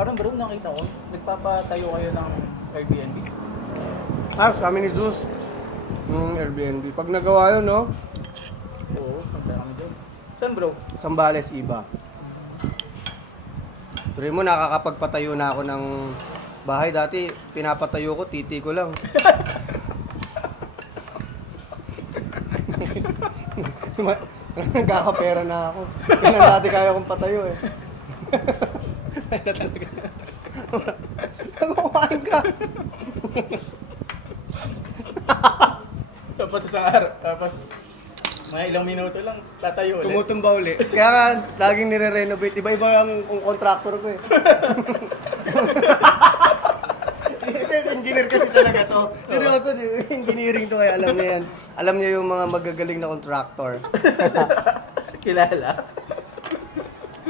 Parang bro, nakita ko, nagpapatayo kayo ng Airbnb. Sa amin ni Zeus. Airbnb. Pag nagawa yun, no? Oo, punta kami doon. Saan bro? Sambales, iba. Tuloy mo, nakakapagpatayo na ako ng bahay. Dati, pinapatayo ko, titi ko lang. Nagkakapera na ako. Yun ang dati kaya kong patayo eh. Kaya talaga. Nagkukuhain ka. Tapos isang araw, tapos mga ilang minuto lang, tatayo ulit. Tumutumba uli. Kaya nga, laging nire-renovate. Iba-iba ang contractor ko eh. Ito yung engineer kasi talaga to. Seryoso, engineering to kaya alam niya yan. Alam niya yung mga magagaling na contractor. Kilala?